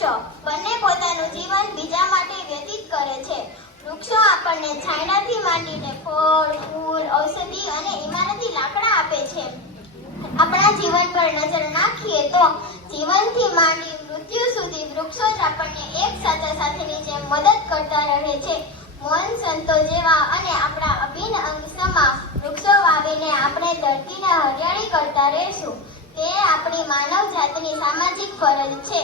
વૃક્ષો બંને પોતાનું જીવન બીજા માટે વ્યતીત કરે છે. વૃક્ષો આપણને છાંયડાથી માંડીને ફળ, ફૂલ, ઔષધિ અને ઇમારતી લાકડા આપે છે. આપણા જીવન પર નજર નાખીએ તો જીવનથી માંડી મૃત્યુ સુધી વૃક્ષો જ આપણને એક સાચા સાથેની જેમ મદદ કરતા રહે છે. મોહન સંતો જેવા અને આપણા અભિન્ન અંગ વૃક્ષો વાવીને આપણે ધરતીને હરિયાળી કરતા રહેશું. તે આપણી માનવ જાતની સામાજિક ફરજ છે.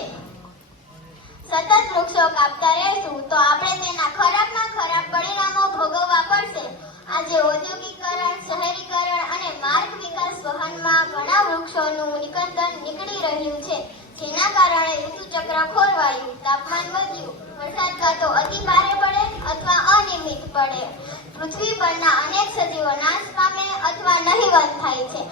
વૃક્ષો કાપતા રહેશું, તો આપણે તેના ખરાબમાં ખરાબ પરિણામો ભોગવવા પડશે. આજે ઔદ્યોગિકરણ, શહેરીકરણ અને માર્ગ વિકાસ વહનમાં ઘણા વૃક્ષોનું નિકંદન નીકળી રહ્યું છે, જેના કારણે ઋતુચક્ર ખોરવાયું, તાપમાન વધ્યું, વરસાદ કાં અતિ ભારે પડે અથવા અનિયમિત પડે. પૃથ્વી પરના અનેક સજીવો નાશ પામે અથવા નહીવત થાય છે.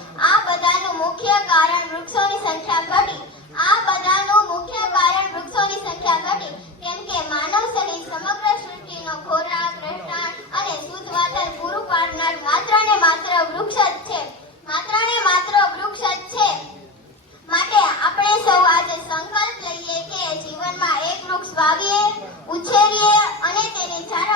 વાવીએ ઉછેરીએ અને તેને સારા